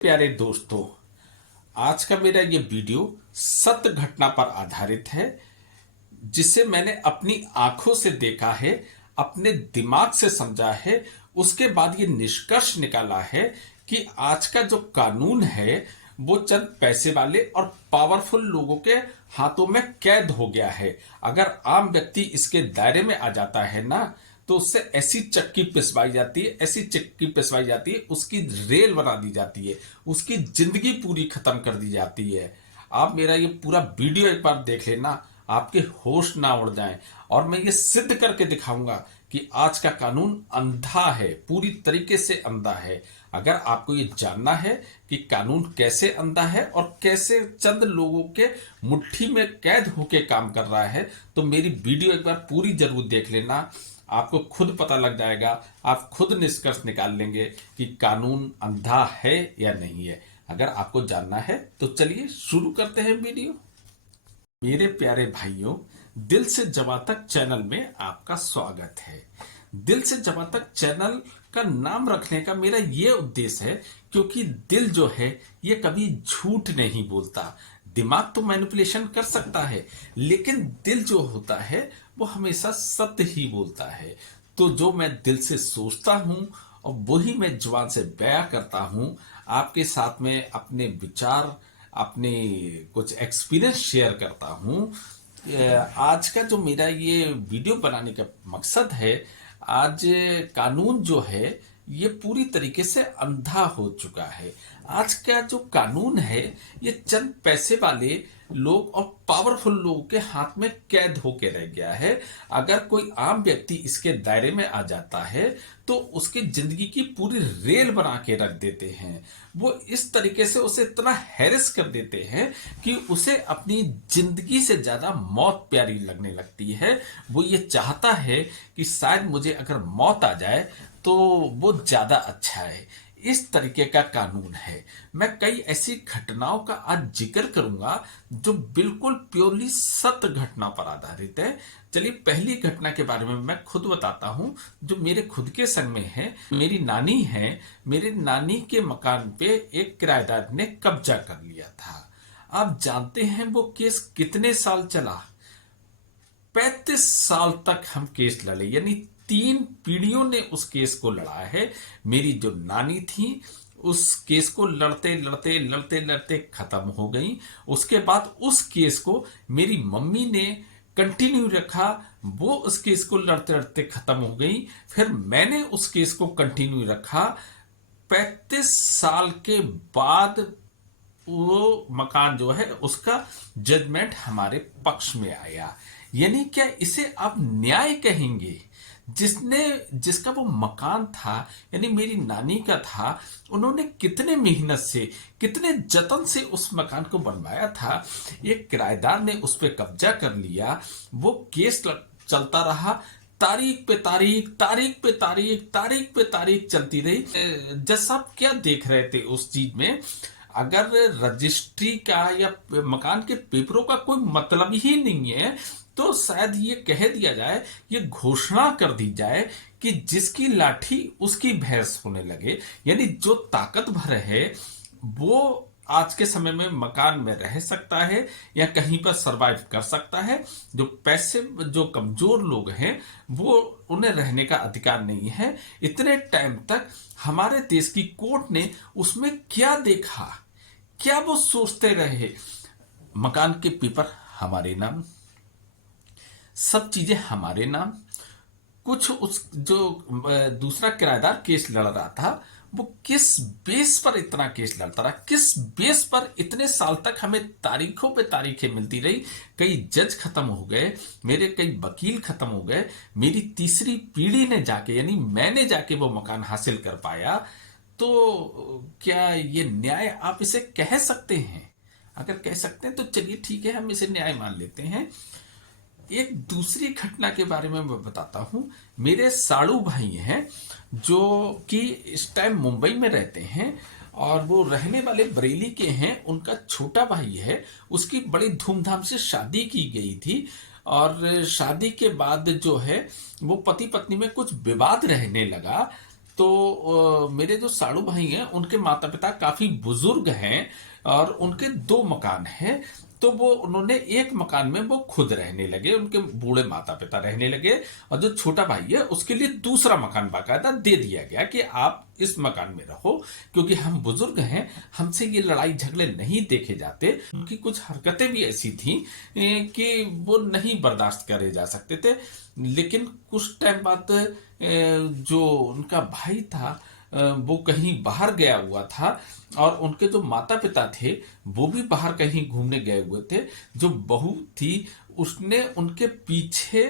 प्यारे दोस्तों, आज का मेरा ये वीडियो सत्य घटना पर आधारित है, जिसे मैंने अपनी आंखों से देखा है, अपने दिमाग से समझा है। उसके बाद ये निष्कर्ष निकाला है कि आज का जो कानून है वो चंद पैसे वाले और पावरफुल लोगों के हाथों में कैद हो गया है। अगर आम व्यक्ति इसके दायरे में आ जाता है ना, तो उससे ऐसी चक्की पिसवाई जाती है, ऐसी चक्की पिसवाई जाती है, उसकी रेल बना दी जाती है, उसकी जिंदगी पूरी खत्म कर दी जाती है। आप मेरा ये पूरा वीडियो एक बार देख लेना, आपके होश ना उड़ जाएं। और मैं ये सिद्ध करके दिखाऊंगा कि आज का कानून अंधा है, पूरी तरीके से अंधा है। अगर आपको ये जानना है कि कानून कैसे अंधा है और कैसे चंद लोगों के मुट्ठी में कैद होके काम कर रहा है, तो मेरी वीडियो एक बार पूरी जरूर देख लेना। आपको खुद पता लग जाएगा, आप खुद निष्कर्ष निकाल लेंगे कि कानून अंधा है या नहीं है। अगर आपको जानना है तो चलिए शुरू करते हैं वीडियो। मेरे प्यारे भाइयों, दिल से जवां तक चैनल में आपका स्वागत है। दिल से जवां तक चैनल का नाम रखने का मेरा ये उद्देश्य है, क्योंकि दिल जो है ये कभी झूठ नहीं बोलता। दिमाग तो मैनिपुलेशन कर सकता है, लेकिन दिल जो होता है वो हमेशा सत्य ही बोलता है। तो जो मैं दिल से सोचता हूं और वही मैं जुबान से बयां करता हूं, आपके साथ में अपने विचार, अपने कुछ एक्सपीरियंस शेयर करता हूं। आज का जो मेरा ये वीडियो बनाने का मकसद है, आज कानून जो है ये पूरी तरीके से अंधा हो चुका है। आज का जो कानून है ये चंद पैसे वाले लोग और पावरफुल लोगों के हाथ में कैद होके रह गया है। अगर कोई आम व्यक्ति इसके दायरे में आ जाता है तो उसकी जिंदगी की पूरी रेल बना के रख देते हैं। वो इस तरीके से उसे इतना हैरेस कर देते हैं कि उसे अपनी जिंदगी से ज्यादा मौत प्यारी लगने लगती है। वो ये चाहता है कि शायद मुझे अगर मौत आ जाए तो वो ज्यादा अच्छा है। इस तरीके का कानून है। मैं कई ऐसी घटनाओं का आज जिक्र करूंगा जो बिल्कुल प्योरली सत्य घटना पर आधारित है। चलिए पहली घटना के बारे में मैं खुद बताता हूं, जो मेरे खुद के संग में है। मेरी नानी है, मेरी नानी के मकान पे एक किराएदार ने कब्जा कर लिया था। आप जानते हैं वो केस कितने साल चला? 35 साल तक हम केस लड़े, यानी 3 पीढ़ियों ने उस केस को लड़ा है। मेरी जो नानी थी उस केस को लड़ते लड़ते लड़ते लड़ते खत्म हो गई। उसके बाद उस केस को मेरी मम्मी ने कंटिन्यू रखा, वो उस केस को लड़ते लड़ते खत्म हो गई। फिर मैंने उस केस को कंटिन्यू रखा। 35 साल के बाद वो मकान जो है उसका जजमेंट हमारे पक्ष में आया। यानी क्या इसे आप न्याय कहेंगे? जिसका वो मकान था, यानी मेरी नानी का था, उन्होंने कितने मेहनत से, कितने जतन से उस मकान को बनवाया था। एक किराएदार ने उस पर कब्जा कर लिया। वो केस चलता रहा, तारीख पे तारीख, तारीख पे तारीख, तारीख पे तारीख चलती रही। जज साहब क्या देख रहे थे उस चीज में? अगर रजिस्ट्री का या मकान के पेपरों का कोई मतलब ही नहीं है, तो शायद ये कह दिया जाए, ये घोषणा कर दी जाए कि जिसकी लाठी उसकी भैंस होने लगे। यानी जो ताकतवर है वो आज के समय में मकान में रह सकता है या कहीं पर सरवाइव कर सकता है। जो कमजोर लोग हैं वो, उन्हें रहने का अधिकार नहीं है। इतने टाइम तक हमारे देश की कोर्ट ने उसमें क्या देखा, क्या वो सोचते रहे? मकान के पेपर हमारे नाम, सब चीजें हमारे नाम। कुछ उस जो दूसरा किराएदार केस लड़ रहा था, वो किस बेस पर इतना केस लड़ता रहा, किस बेस पर इतने साल तक हमें तारीखों पे तारीखें मिलती रही। कई जज खत्म हो गए, मेरे कई वकील खत्म हो गए। मेरी तीसरी पीढ़ी ने जाके, यानी मैंने जाके वो मकान हासिल कर पाया। तो क्या ये न्याय आप इसे कह सकते हैं? अगर कह सकते हैं तो चलिए ठीक है, हम इसे न्याय मान लेते हैं। एक दूसरी घटना के बारे में मैं बताता हूं। मेरे साड़ू भाई हैं जो कि इस टाइम मुंबई में रहते हैं और वो रहने वाले बरेली के हैं। उनका छोटा भाई है, उसकी बड़ी धूमधाम से शादी की गई थी। और शादी के बाद जो है वो पति पत्नी में कुछ विवाद रहने लगा। तो मेरे जो साड़ू भाई हैं उनके माता पिता काफी बुजुर्ग हैं और उनके 2 मकान हैं। तो वो उन्होंने एक मकान में वो खुद रहने लगे, उनके बूढ़े माता पिता रहने लगे, और जो छोटा भाई है उसके लिए दूसरा मकान बाकायदा दे दिया गया कि आप इस मकान में रहो, क्योंकि हम बुजुर्ग हैं, हमसे ये लड़ाई झगड़े नहीं देखे जाते। उनकी कुछ हरकतें भी ऐसी थी कि वो नहीं बर्दाश्त करे जा सकते थे। लेकिन कुछ टाइम बाद जो उनका भाई था वो कहीं बाहर गया हुआ था, और उनके जो माता पिता थे वो भी बाहर कहीं घूमने गए हुए थे। जो बहू थी उसने उनके पीछे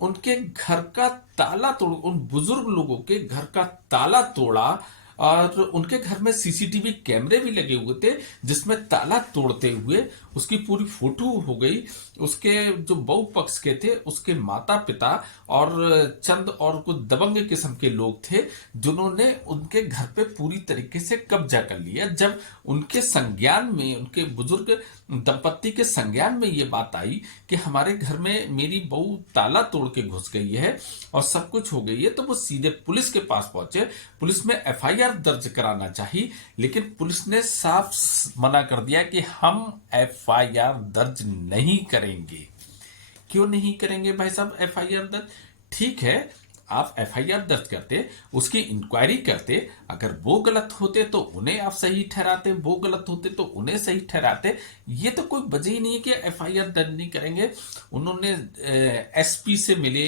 उनके घर का ताला तोड़, उन बुजुर्ग लोगों के घर का ताला तोड़ा, और उनके घर में सीसीटीवी कैमरे भी लगे हुए थे जिसमें ताला तोड़ते हुए उसकी पूरी फोटो हो गई। उसके जो बहू पक्ष के थे उसके माता पिता और चंद और कुछ दबंग किस्म के लोग थे जिन्होंने उनके घर पे पूरी तरीके से कब्जा कर लिया। जब उनके संज्ञान में, उनके बुजुर्ग दंपत्ति के संज्ञान में ये बात आई कि हमारे घर में मेरी बहू ताला तोड़ के घुस गई है और सब कुछ हो गई है, तो वो सीधे पुलिस के पास पहुंचे। पुलिस में एफआईआर दर्ज कराना चाहिए, लेकिन पुलिस ने साफ मना कर दिया कि हम एफआईआर दर्ज नहीं करेंगे। क्यों नहीं करेंगे भाई साहब एफआईआर दर्ज? ठीक है, आप एफआईआर दर्ज करते, उसकी इंक्वायरी करते, अगर वो गलत होते तो उन्हें आप सही ठहराते, वो गलत होते तो उन्हें सही ठहराते। ये तो कोई वजह ही नहीं है कि एफआईआर दर्ज नहीं करेंगे। उन्होंने एसपी से मिले,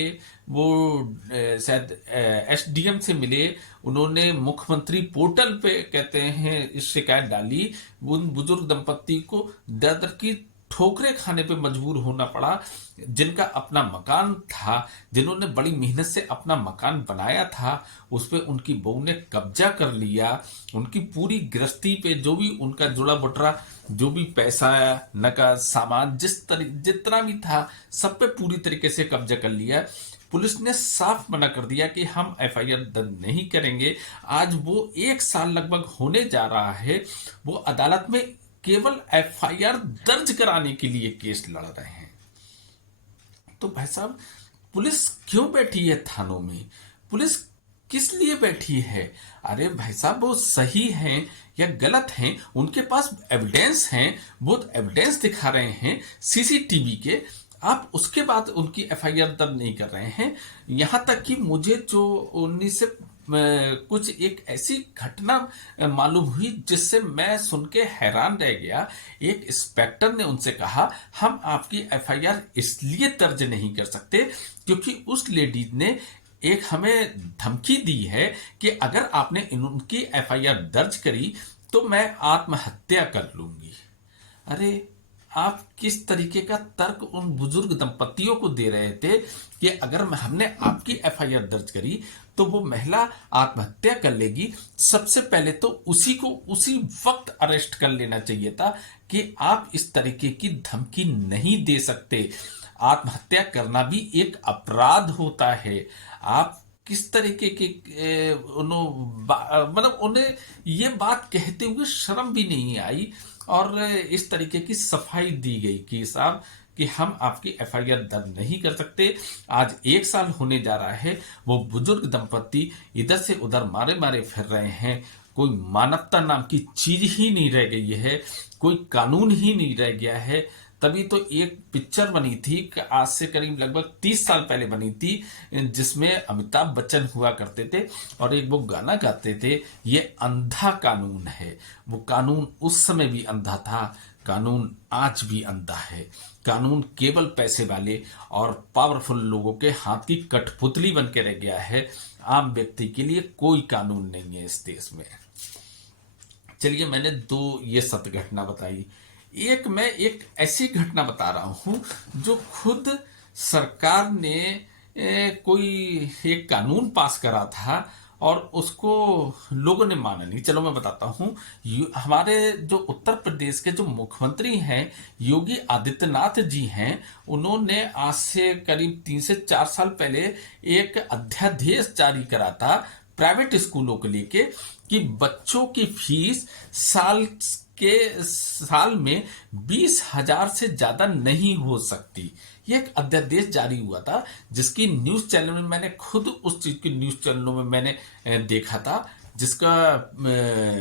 वो शायद एसडीएम से मिले, उन्होंने मुख्यमंत्री पोर्टल पे कहते हैं इस शिकायत डाली। उन बुजुर्ग दंपत्ति को दर दर की ठोकरे खाने पे मजबूर होना पड़ा, जिनका अपना मकान था, जिन्होंने बड़ी मेहनत से अपना मकान बनाया था, उस पे उनकी बहू ने कब्जा कर लिया। उनकी पूरी गृहस्थी पे जो भी उनका जुड़ा बुटरा, जो भी पैसा, नकद, सामान, जितना भी था, सब पे पूरी तरीके से कब्जा कर लिया। पुलिस ने साफ मना कर दिया कि हम एफआईआर दर्ज नहीं करेंगे। आज वो 1 साल लगभग होने जा रहा है, वो अदालत में केवल एफआईआर दर्ज कराने के लिए केस लड़ रहे हैं। तो भाई साहब, पुलिस क्यों बैठी है थानों में? पुलिस किस लिए बैठी है? अरे भाई साहब, वो सही हैं या गलत हैं, उनके पास एविडेंस हैं, बहुत एविडेंस दिखा रहे हैं सीसीटीवी के। आप उसके बाद उनकी एफआईआर दर्ज नहीं कर रहे हैं। यहां तक कि मुझे जो 19 से कुछ एक ऐसी घटना मालूम हुई जिससे मैं सुन के हैरान रह गया। एक इंस्पेक्टर ने उनसे कहा, हम आपकी एफआईआर इसलिए दर्ज नहीं कर सकते क्योंकि उस लेडीज ने एक हमें धमकी दी है कि अगर आपने उनकी एफआईआर दर्ज करी तो मैं आत्महत्या कर लूंगी। अरे, आप किस तरीके का तर्क उन बुजुर्ग दंपतियों को दे रहे थे कि अगर हमने आपकी एफआईआर दर्ज करी तो वो महिला आत्महत्या कर लेगी? सबसे पहले तो उसी को उसी वक्त अरेस्ट कर लेना चाहिए था कि आप इस तरीके की धमकी नहीं दे सकते। आत्महत्या करना भी एक अपराध होता है। आप किस तरीके के मतलब उन्हें ये बात कहते हुए शर्म भी नहीं आई, और इस तरीके की सफाई दी गई कि साहब कि हम आपकी एफआईआर दर्ज नहीं कर सकते। आज 1 साल होने जा रहा है, वो बुजुर्ग दंपत्ति इधर से उधर मारे मारे फिर रहे हैं। कोई मानवता नाम की चीज ही नहीं रह गई है, कोई कानून ही नहीं रह गया है। तभी तो एक पिक्चर बनी थी, आज से करीब लगभग 30 साल पहले बनी थी, जिसमें अमिताभ बच्चन हुआ करते थे और एक वो गाना गाते थे, ये अंधा कानून है। वो कानून उस समय भी अंधा था, कानून आज भी अंधा है। कानून केवल पैसे वाले और पावरफुल लोगों के हाथ की कठपुतली बन के रह गया है। आम व्यक्ति के लिए कोई कानून नहीं है इस देश में। चलिए, मैंने 2 ये सत्य घटना बताई। मैं एक ऐसी घटना बता रहा हूं जो खुद सरकार ने कोई एक कानून पास करा था और उसको लोगों ने माना नहीं। चलो मैं बताता हूं। हमारे जो उत्तर प्रदेश के जो मुख्यमंत्री हैं योगी आदित्यनाथ जी हैं, उन्होंने आज से करीब 3 से 4 साल पहले एक अध्यादेश जारी करा था प्राइवेट स्कूलों को लेके कि बच्चों की फीस साल में 20,000 से ज्यादा नहीं हो सकती। ये एक अध्यादेश जारी हुआ था जिसकी न्यूज चैनल में मैंने खुद उस चीज की न्यूज चैनलों में मैंने देखा था, जिसका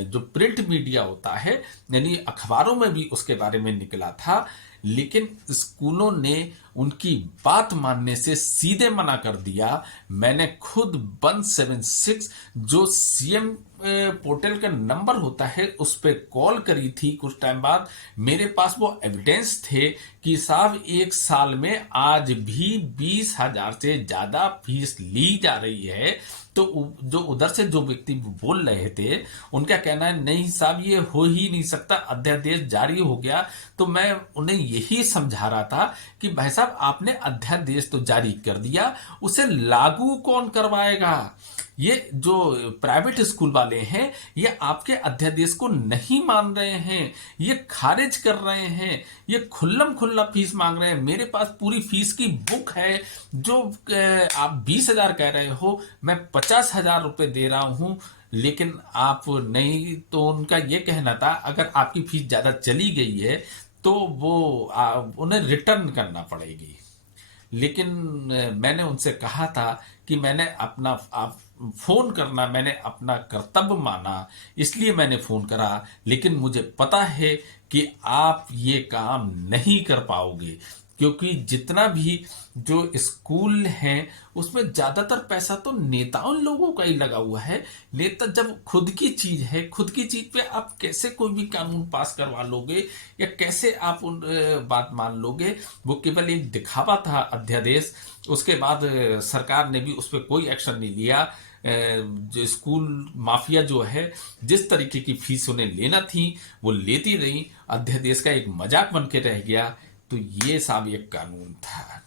जो प्रिंट मीडिया होता है यानी अखबारों में भी उसके बारे में निकला था, लेकिन स्कूलों ने उनकी बात मानने से सीधे मना कर दिया। मैंने खुद 176 जो सीएम पोर्टल का नंबर होता है उस पर कॉल करी थी। कुछ टाइम बाद मेरे पास वो एविडेंस थे कि साहब एक साल में आज भी 20,000 से ज्यादा फीस ली जा रही है। तो जो उधर से जो व्यक्ति बोल रहे थे उनका कहना है नहीं साहब ये हो ही नहीं सकता, अध्यादेश जारी हो गया। तो मैं उन्हें यही समझा रहा था कि भाई साहब आपने अध्यादेश तो जारी कर दिया, उसे लागू कौन करवाएगा? ये जो प्राइवेट स्कूल वाले हैं ये आपके अध्यादेश को नहीं मान रहे हैं, ये खारिज कर रहे हैं, ये खुल्लम खुल्ला फीस मांग रहे हैं। मेरे पास पूरी फीस की बुक है। जो आप 20,000 कह रहे हो, मैं 50,000 रुपए दे रहा हूं, लेकिन आप नहीं। तो उनका ये कहना था अगर आपकी फीस ज्यादा चली गई है तो वो उन्हें रिटर्न करना पड़ेगी। लेकिन मैंने उनसे कहा था कि मैंने अपना आप फोन करना मैंने अपना कर्तव्य माना, इसलिए मैंने फोन करा, लेकिन मुझे पता है कि आप ये काम नहीं कर पाओगे, क्योंकि जितना भी जो स्कूल हैं उसमें ज्यादातर पैसा तो नेताओं लोगों का ही लगा हुआ है। नेता जब खुद की चीज है, खुद की चीज पे आप कैसे कोई भी कानून पास करवा लोगे या कैसे आप उन बात मान लोगे? वो केवल एक दिखावा था अध्यादेश। उसके बाद सरकार ने भी उस पर कोई एक्शन नहीं लिया। जो स्कूल माफिया जो है जिस तरीके की फीस उन्हें लेना थी वो लेती रही, अध्यादेश का एक मजाक बन के रह गया। तो ये साहब एक कानून था।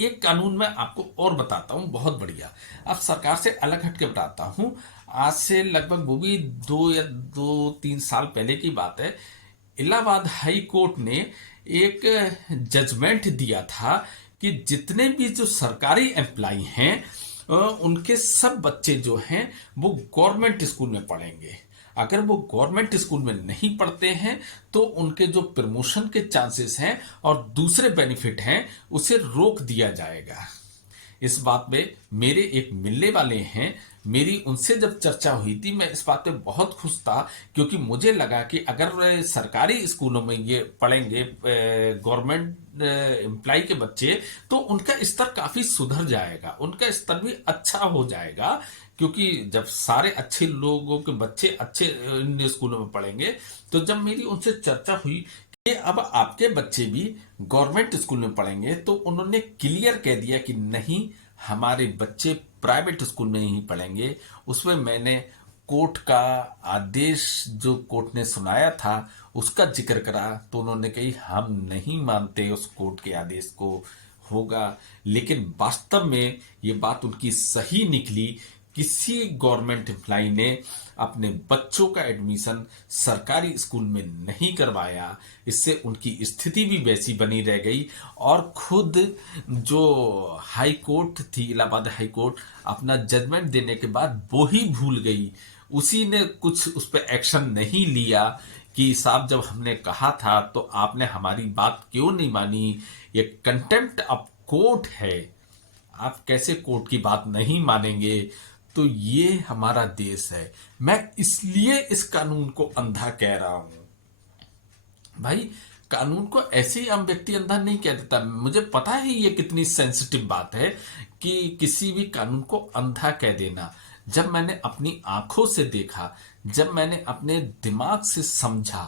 एक कानून मैं आपको और बताता हूं, बहुत बढ़िया। अब सरकार से अलग हटके बताता हूं। आज से लगभग वो भी 2 या 3 साल पहले की बात है। इलाहाबाद हाई कोर्ट ने एक जजमेंट दिया था कि जितने भी जो सरकारी एम्प्लॉय हैं उनके सब बच्चे जो हैं वो गवर्नमेंट स्कूल में पढ़ेंगे। अगर वो गवर्नमेंट स्कूल में नहीं पढ़ते हैं तो उनके जो प्रमोशन के चांसेस हैं और दूसरे बेनिफिट हैं उसे रोक दिया जाएगा। इस बात पे मेरे एक मिलने वाले हैं, मेरी उनसे जब चर्चा हुई थी मैं इस बात पे बहुत खुश था, क्योंकि मुझे लगा कि अगर सरकारी स्कूलों में ये पढ़ेंगे गवर्नमेंट एम्प्लॉय के बच्चे तो उनका स्तर काफी सुधर जाएगा, उनका स्तर भी अच्छा हो जाएगा। क्योंकि जब सारे अच्छे लोगों के बच्चे अच्छे इन स्कूलों में पढ़ेंगे, तो जब मेरी उनसे चर्चा हुई कि अब आपके बच्चे भी गवर्नमेंट स्कूल में पढ़ेंगे, तो उन्होंने क्लियर कह दिया कि नहीं, हमारे बच्चे प्राइवेट स्कूल में ही पढ़ेंगे। उसमें मैंने कोर्ट का आदेश जो कोर्ट ने सुनाया था उसका जिक्र करा, तो उन्होंने कही हम नहीं मानते उस कोर्ट के आदेश को होगा। लेकिन वास्तव में ये बात उनकी सही निकली। किसी गवर्नमेंट एम्प्लॉय ने अपने बच्चों का एडमिशन सरकारी स्कूल में नहीं करवाया, इससे उनकी स्थिति भी वैसी बनी रह गई। और खुद जो हाई कोर्ट थी, इलाहाबाद हाई कोर्ट, अपना जजमेंट देने के बाद वो ही भूल गई, उसी ने कुछ उस पर एक्शन नहीं लिया कि साहब जब हमने कहा था तो आपने हमारी बात क्यों नहीं मानी। ये कंटेम्प्ट ऑफ कोर्ट है, आप कैसे कोर्ट की बात नहीं मानेंगे? तो ये हमारा देश है। मैं इसलिए इस कानून को अंधा कह रहा हूं। भाई कानून को ऐसे ही आम व्यक्ति अंधा नहीं कह देता। मुझे पता है ये कितनी सेंसिटिव बात है कि किसी भी कानून को अंधा कह देना। जब मैंने अपनी आंखों से देखा, जब मैंने अपने दिमाग से समझा,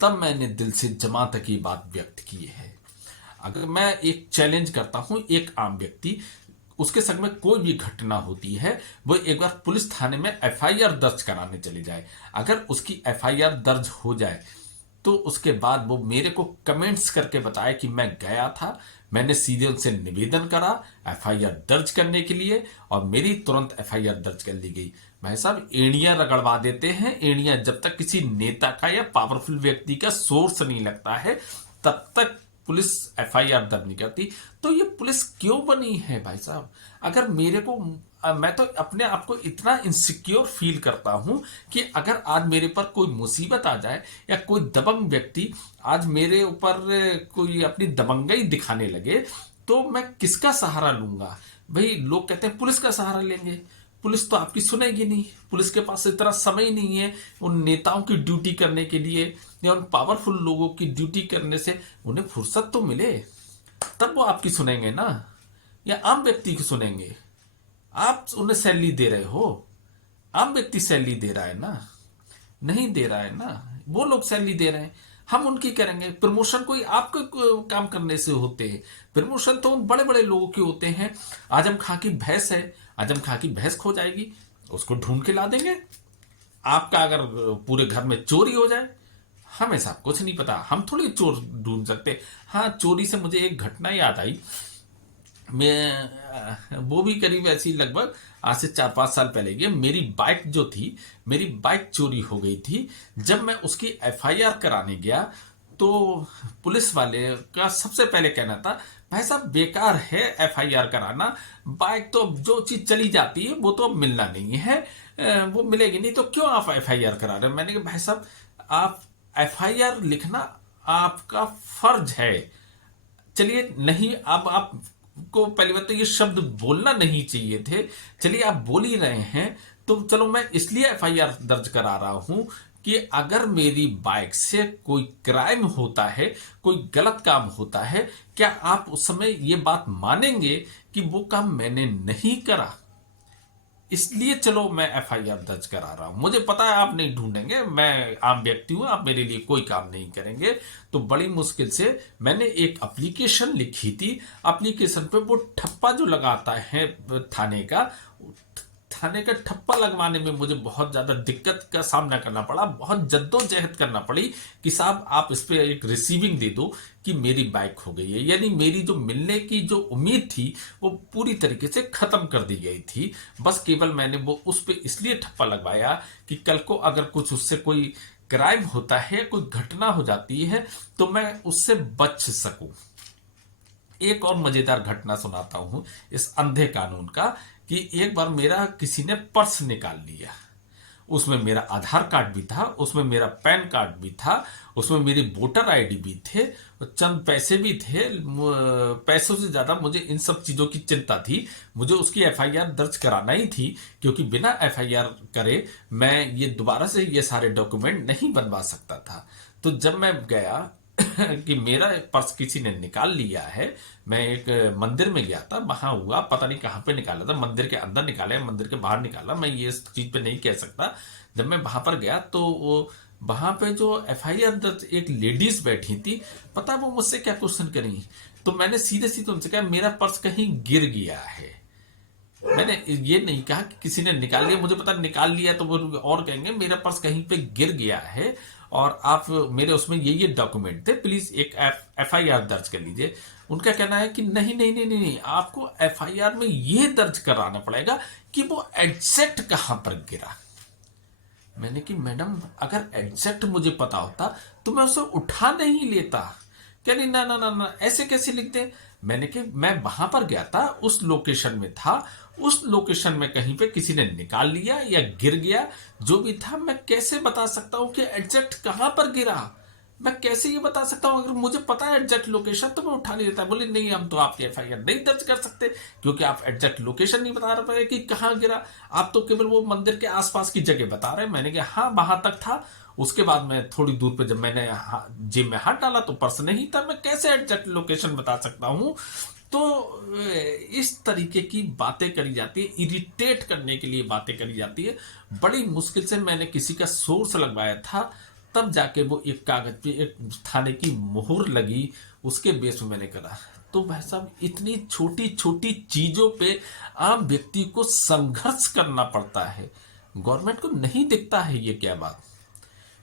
तब मैंने दिल से जमा तक ये बात व्यक्त की है। अगर मैं एक चैलेंज करता हूं, एक आम व्यक्ति, उसके संग में कोई भी घटना होती है, वो एक बार पुलिस थाने में एफआईआर दर्ज कराने चले जाए। अगर उसकी एफआईआर दर्ज हो जाए तो उसके बाद वो मेरे को कमेंट्स करके बताए कि मैं गया था, मैंने सीधे उनसे निवेदन करा एफआईआर दर्ज करने के लिए, और मेरी तुरंत एफआईआर दर्ज कर ली गई। भाई साहब एड़ियां रगड़वा देते हैं। एड़ियां जब तक किसी नेता का या पावरफुल व्यक्ति का सोर्स नहीं लगता है तब तक पुलिस एफआईआर दर्ज नहीं करती। तो ये पुलिस क्यों बनी है भाई साहब? अगर मेरे को मैं तो अपने आप को इतना इनसिक्योर फील करता हूं कि अगर आज मेरे पर कोई मुसीबत आ जाए या कोई दबंग व्यक्ति आज मेरे ऊपर कोई अपनी दबंगई दिखाने लगे, तो मैं किसका सहारा लूंगा? भाई लोग कहते हैं पुलिस का सहारा लेंगे, पुलिस तो आपकी सुनेगी नहीं, पुलिस के पास इतना समय नहीं है उन नेताओं की ड्यूटी करने के लिए या उन पावरफुल लोगों की ड्यूटी करने से। उन्हें फुर्सत तो मिले तब वो आपकी सुनेंगे ना, या आम व्यक्ति की सुनेंगे? आप उन्हें सैलरी दे रहे हो, आम व्यक्ति सैलरी दे रहा है ना? नहीं दे रहा है ना, वो लोग सैलरी दे रहे हैं, हम उनकी करेंगे। प्रमोशन कोई आपके काम करने से होते हैं? प्रमोशन तो उन बड़े बड़े लोगों के होते हैं। आजम खां की भैंस है, आजम खां की भैंस खो जाएगी, उसको ढूंढ के ला देंगे। आपका अगर पूरे घर में चोरी हो जाए, हमें सब कुछ नहीं पता, हम थोड़ी चोर ढूंढ सकते। हाँ, चोरी से मुझे एक घटना याद आई। मैं वो भी करीब ऐसी लगभग आज से 4-5 साल पहले की। मेरी बाइक जो थी, मेरी बाइक चोरी हो गई थी। जब मैं उसकी एफआईआर कराने गया तो पुलिस वाले का सबसे पहले कहना था, भाई साहब बेकार है एफआईआर कराना, बाइक तो जो चीज चली जाती है वो तो अब मिलना नहीं है, वो मिलेगी नहीं, तो क्यों आप एफआईआर करा रहे हैं? मैंने कहा भाई साहब, आप एफआईआर लिखना आपका फर्ज है। चलिए नहीं, अब आपको पहली बात तो ये शब्द बोलना नहीं चाहिए थे, चलिए आप बोल ही रहे हैं तो चलो मैं इसलिए एफआईआर दर्ज करा रहा हूं कि अगर मेरी बाइक से कोई क्राइम होता है, कोई गलत काम होता है, क्या आप उस समय ये बात मानेंगे कि वो काम मैंने नहीं करा? इसलिए चलो मैं एफआईआर दर्ज करा रहा हूं। मुझे पता है आप नहीं ढूंढेंगे, मैं आम व्यक्ति हूं, आप मेरे लिए कोई काम नहीं करेंगे। तो बड़ी मुश्किल से मैंने एक एप्लीकेशन लिखी थी। एप्लीकेशन पे वो ठप्पा जो लगाता है थाने का, थाने का ठप्पा लगवाने में मुझे बहुत ज्यादा दिक्कत का सामना करना पड़ा, बहुत जद्दोजहद करना पड़ी कि साहब आप इस पे एक रिसीविंग दे दो कि मेरी बाइक हो गई है। यानी मेरी जो मिलने की जो उम्मीद थी वो पूरी तरीके से खत्म कर दी गई थी। बस केवल मैंने वो उस पे इसलिए ठप्पा लगवाया कि कल को अगर कुछ उससे कोई क्राइम होता है, कोई घटना हो जाती है, तो मैं उससे बच सकूं। एक और मजेदार घटना सुनाता हूं इस अंधे कानून का, कि एक बार मेरा किसी ने पर्स निकाल लिया। उसमें मेरा आधार कार्ड भी था, उसमें मेरा पैन कार्ड भी था, उसमें मेरी वोटर आईडी भी थे, चंद पैसे भी थे। पैसों से ज्यादा मुझे इन सब चीजों की चिंता थी। मुझे उसकी एफआईआर दर्ज कराना ही थी, क्योंकि बिना एफआईआर करे मैं ये दोबारा से ये सारे डॉक्यूमेंट नहीं बनवा सकता था। तो जब मैं गया कि मेरा पर्स किसी ने निकाल लिया है, मैं एक मंदिर में गया था, वहां हुआ पता नहीं कहां पे निकाला था, मंदिर के अंदर निकाला या मंदिर के बाहर निकाला, मैं ये इस चीज पे नहीं कह सकता। जब मैं वहां पर गया तो वो वहां पे जो एफआईआर दर्ज एक लेडीज बैठी थी, पता वो मुझसे क्या क्वेश्चन करी? तो मैंने सीधे सीधे उनसे कहा मेरा पर्स कहीं गिर गया है। मैंने ये नहीं कहा कि किसी ने निकाल लिया, मुझे पता निकाल लिया तो वो और कहेंगे मेरा पर्स कहीं पे गिर गया है और आप मेरे उसमें ये डॉक्यूमेंट थे, प्लीज एक एफआईआर दर्ज कर लीजिए। उनका कहना है कि नहीं नहीं नहीं नहीं, आपको एफआईआर में ये दर्ज कराना पड़ेगा कि वो एग्जैक्ट कहां पर गिरा। मैंने कि मैडम अगर एग्जैक्ट मुझे पता होता तो मैं उसे उठा नहीं लेता। कह रही ना ना ना ना, ऐसे कैसे लिख दे? मैंने कि मैं वहां पर गया था, उस लोकेशन में था, उस लोकेशन में कहीं पे किसी ने निकाल लिया या गिर गया, जो भी था, मैं कैसे बता सकता हूं कि एग्जैक्ट कहां पर गिरा? मैं कैसे ये बता सकता हूं? अगर मुझे पता है एग्जैक्ट लोकेशन तो मैं उठा नहीं लेता। बोले नहीं, हम तो आपकी एफआईआर नहीं दर्ज कर सकते क्योंकि आप एग्जैक्ट लोकेशन नहीं बता रहे कि कहां गिरा, आप तो केवल वो मंदिर के आसपास की जगह बता रहे हैं। मैंने कहा हाँ वहां तक था। उसके बाद में थोड़ी दूर पे जब मैंने जेब में हाथ डाला तो पर्स नहीं था, मैं कैसे एग्जैक्ट लोकेशन बता सकता हूं? तो इस तरीके की बातें करी जाती है, इरिटेट करने के लिए बातें करी जाती है। बड़ी मुश्किल से मैंने किसी का सोर्स लगवाया था, तब जाके वो एक कागज पे एक थाने की मोहर लगी, उसके बेस में मैंने करा। तो भाई साहब इतनी छोटी छोटी चीजों पे आम व्यक्ति को संघर्ष करना पड़ता है। गवर्नमेंट को नहीं दिखता है ये क्या बात?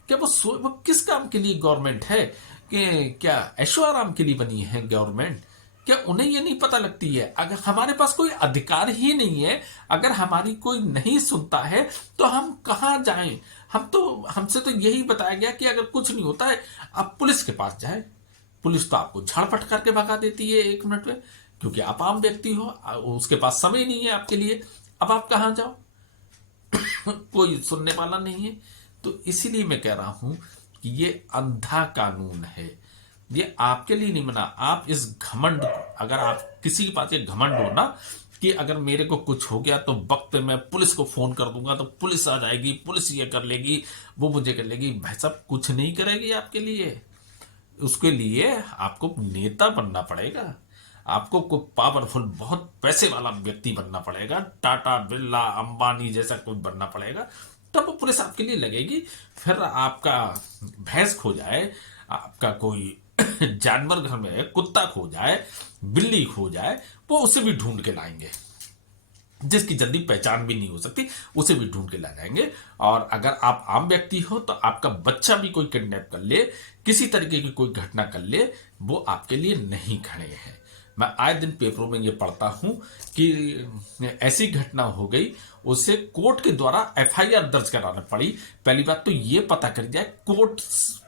क्या वो किस काम के लिए गवर्नमेंट है? कि क्या ऐशो आराम के लिए बनी है गवर्नमेंट? क्या उन्हें ये नहीं पता लगती है अगर हमारे पास कोई अधिकार ही नहीं है, अगर हमारी कोई नहीं सुनता है तो हम कहां जाएं? हमसे तो यही बताया गया कि अगर कुछ नहीं होता है आप पुलिस के पास जाए। पुलिस तो आपको झाड़पट करके भगा देती है 1 मिनट में, क्योंकि आप आम व्यक्ति हो, उसके पास समय नहीं है आपके लिए। अब आप कहां जाओ? कोई सुनने वाला नहीं है। तो इसीलिए मैं कह रहा हूं कि ये अंधा कानून है। ये आपके लिए नहीं बना। आप इस घमंड, अगर आप किसी के पास ये घमंड हो ना कि अगर मेरे को कुछ हो गया तो वक्त पे मैं पुलिस को फोन कर दूंगा तो पुलिस आ जाएगी, पुलिस ये कर लेगी, वो मुझे कर लेगी, भाई साहब कुछ नहीं करेगी आपके लिए। उसके लिए आपको नेता बनना पड़ेगा। आपको कोई पावरफुल, बहुत पैसे वाला व्यक्ति बनना पड़ेगा, टाटा बिरला अंबानी जैसा कोई बनना पड़ेगा, तब वो पुलिस आपके लिए लगेगी। फिर आपका भैंस खो जाए, आपका कोई जानवर घर में है, कुत्ता खो जाए, बिल्ली खो जाए, वो उसे भी ढूंढ के लाएंगे। जिसकी जल्दी पहचान भी नहीं हो सकती उसे भी ढूंढ के ला जाएंगे। और अगर आप आम व्यक्ति हो तो आपका बच्चा भी कोई किडनैप कर ले, किसी तरीके की कोई घटना कर ले, वो आपके लिए नहीं खड़े हैं। मैं आए दिन पेपरों में ये पढ़ता हूं कि ऐसी घटना हो गई, उसे कोर्ट के द्वारा एफआईआर दर्ज कराना पड़ी। पहली बात तो ये पता कर जाए कोर्ट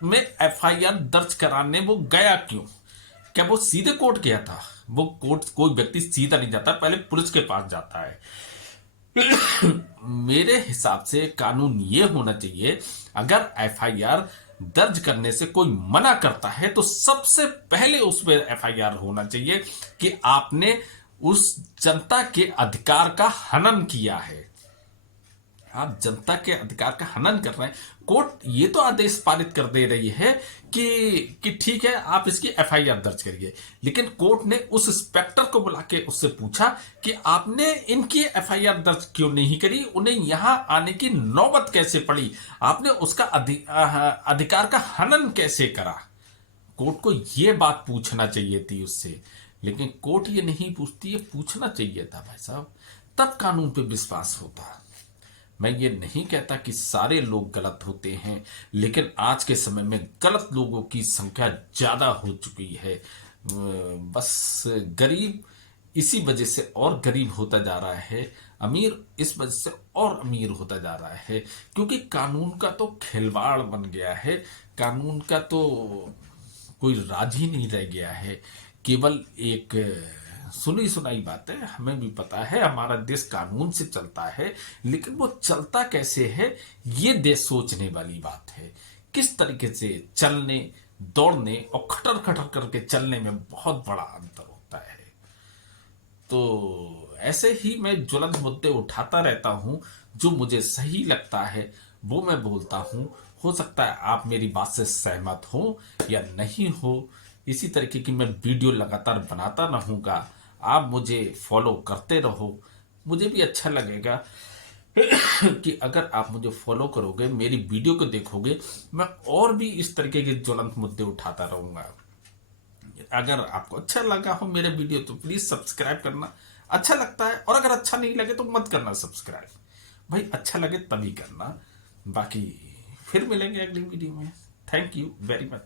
में एफआईआर दर्ज कराने वो गया क्यों? क्या वो सीधे कोर्ट गया था? वो कोर्ट, कोई व्यक्ति सीधा नहीं जाता, पहले पुलिस के पास जाता है। मेरे हिसाब से कानून ये होना चाहिए, अगर एफआईआर दर्ज करने से कोई मना करता है तो सबसे पहले उस पर एफआईआर होना चाहिए कि आपने उस जनता के अधिकार का हनन किया है। आप जनता के अधिकार का हनन कर रहे हैं। कोर्ट ये तो आदेश पारित कर दे रही है कि ठीक है आप इसकी एफआईआर दर्ज करिए, लेकिन कोर्ट ने उस इंस्पेक्टर को बुला के उससे पूछा कि आपने इनकी एफआईआर दर्ज क्यों नहीं करी, उन्हें यहां आने की नौबत कैसे पड़ी, आपने उसका अधिकार का हनन कैसे करा? कोर्ट को यह बात पूछना चाहिए थी उससे, लेकिन कोर्ट ये नहीं पूछती, ये पूछना चाहिए था भाई साहब, तब कानून पे विश्वास होता। मैं ये नहीं कहता कि सारे लोग गलत होते हैं, लेकिन आज के समय में गलत लोगों की संख्या ज्यादा हो चुकी है। बस गरीब इसी वजह से और गरीब होता जा रहा है, अमीर इस वजह से और अमीर होता जा रहा है, क्योंकि कानून का तो खिलवाड़ बन गया है। कानून का तो कोई राज ही नहीं रह गया है। केवल एक सुनी सुनाई बात है, हमें भी पता है हमारा देश कानून से चलता है, लेकिन वो चलता कैसे है ये देश सोचने वाली बात है। किस तरीके से चलने, दौड़ने और खटर खटर करके चलने में बहुत बड़ा अंतर होता है। तो ऐसे ही मैं ज्वलंत मुद्दे उठाता रहता हूं, जो मुझे सही लगता है वो मैं बोलता हूं। हो सकता है आप मेरी बात से सहमत हो या नहीं हो। इसी तरीके की मैं वीडियो लगातार बनाता रहूंगा, आप मुझे फॉलो करते रहो, मुझे भी अच्छा लगेगा कि अगर आप मुझे फॉलो करोगे, मेरी वीडियो को देखोगे, मैं और भी इस तरीके के ज्वलंत मुद्दे उठाता रहूंगा। अगर आपको अच्छा लगा हो मेरे वीडियो तो प्लीज सब्सक्राइब करना, अच्छा लगता है, और अगर अच्छा नहीं लगे तो मत करना सब्सक्राइब। भाई अच्छा लगे तभी करना। बाकी फिर मिलेंगे अगली वीडियो में। Thank you very much.